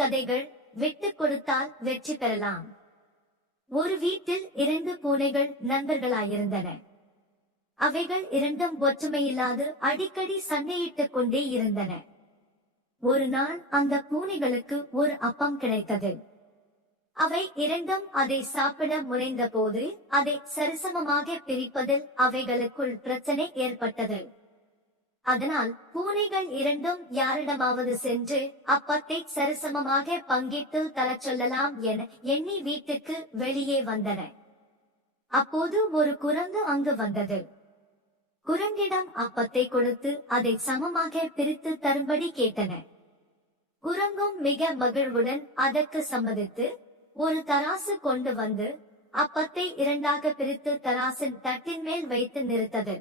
கதைகள் விட்டுக் கொடுத்தால் வெற்றி பெறலாம். ஒரு வீட்டில் 2 பூனைகள் நண்பர்களாயிருந்தன. அவைகள் இரண்டும் ஒற்றுமையில்லாது அடிக்கடி சண்டையிட்டுக் கொண்டே இருந்தன. ஒரு நாள் அந்த பூனைகளுக்கு ஒரு அப்பம் கிடைத்தது. அவை இரண்டும் அதை சாப்பிட முனைந்த போது அதை சரிசமமாக பிரிப்பதில் அவைகளுக்குள் பிரச்சனை ஏற்பட்டது. அதனால் பூனைகள் இரண்டும் யாரிடமாவது சென்று அப்பத்தை சரிசமமாக பங்கிட்டு தரச் சொல்லலாம் என எண்ணி வீட்டுக்கு வெளியே வந்தன. அப்போது ஒரு குரங்கு அங்கு வந்தது. குரங்கிடம் அப்பத்தை கொடுத்து அதை சமமாக பிரித்து தரும்படி கேட்டன. குரங்கும் மிக மகிழ்வுடன் அதற்கு சம்மதித்து ஒரு தராசு கொண்டு வந்து அப்பத்தை 2ஆக பிரித்து தராசின் தட்டின் மேல் வைத்து நிறுத்தது.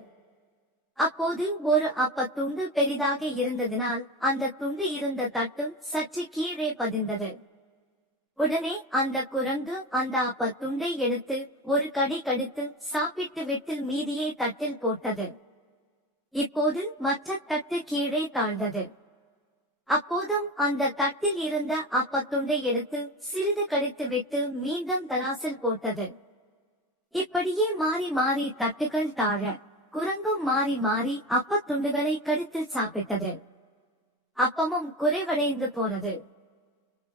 அப்போது ஒரு அப்பத்துண்டு பெரிதாக இருந்ததினால் அந்த துண்டு இருந்த தட்டு சற்று கீழே பதிந்தது. உடனே அந்த குரங்கு அந்த அப்பத்துண்டை எடுத்து ஒரு கடி கடித்து சாப்பிட்டு விட்டு மீதியை தட்டில் போட்டது. இப்போது மற்ற தட்டு கீழே தாழ்ந்தது. அப்போதும் அந்த தட்டில் இருந்த அப்பத்துண்டை எடுத்து சிறிது கடித்து விட்டு மீண்டும் தராசில் போட்டது. இப்படியே மாறி மாறி தட்டுகள் தாழ குரங்கும் மாறி மாறி அப்பத்துண்டுகளை கடித்து சாப்பிட்டது. அப்பமும் குறைவடைந்து போனது.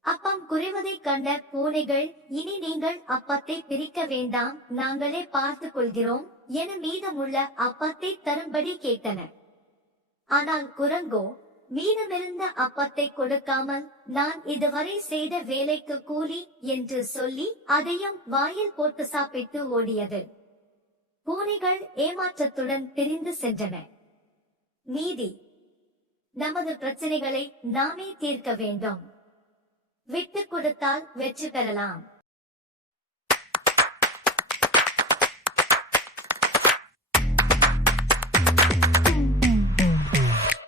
அப்பம் குறைவதைக் கண்ட பூனைகள், இனி நீங்கள் அப்பத்தை பிரிக்க வேண்டாம், நாங்களே பார்த்துக் கொள்கிறோம் என மீதமுள்ள அப்பத்தை தரும்படி கேட்டன. ஆனால் குரங்கோ மீதமிருந்த அப்பத்தை கொடுக்காமல், நான் இதுவரை செய்த வேலைக்கு கூலி என்று சொல்லி அதையும் வாயில் போட்டு சாப்பிட்டு ஓடியது. பூனைகள் ஏமாற்றத்துடன் பிரிந்து சென்றன. நீதி: நமது பிரச்சனைகளை நாமே தீர்க்க வேண்டும். விட்டுக் கொடுத்தால் வெற்றி பெறலாம்.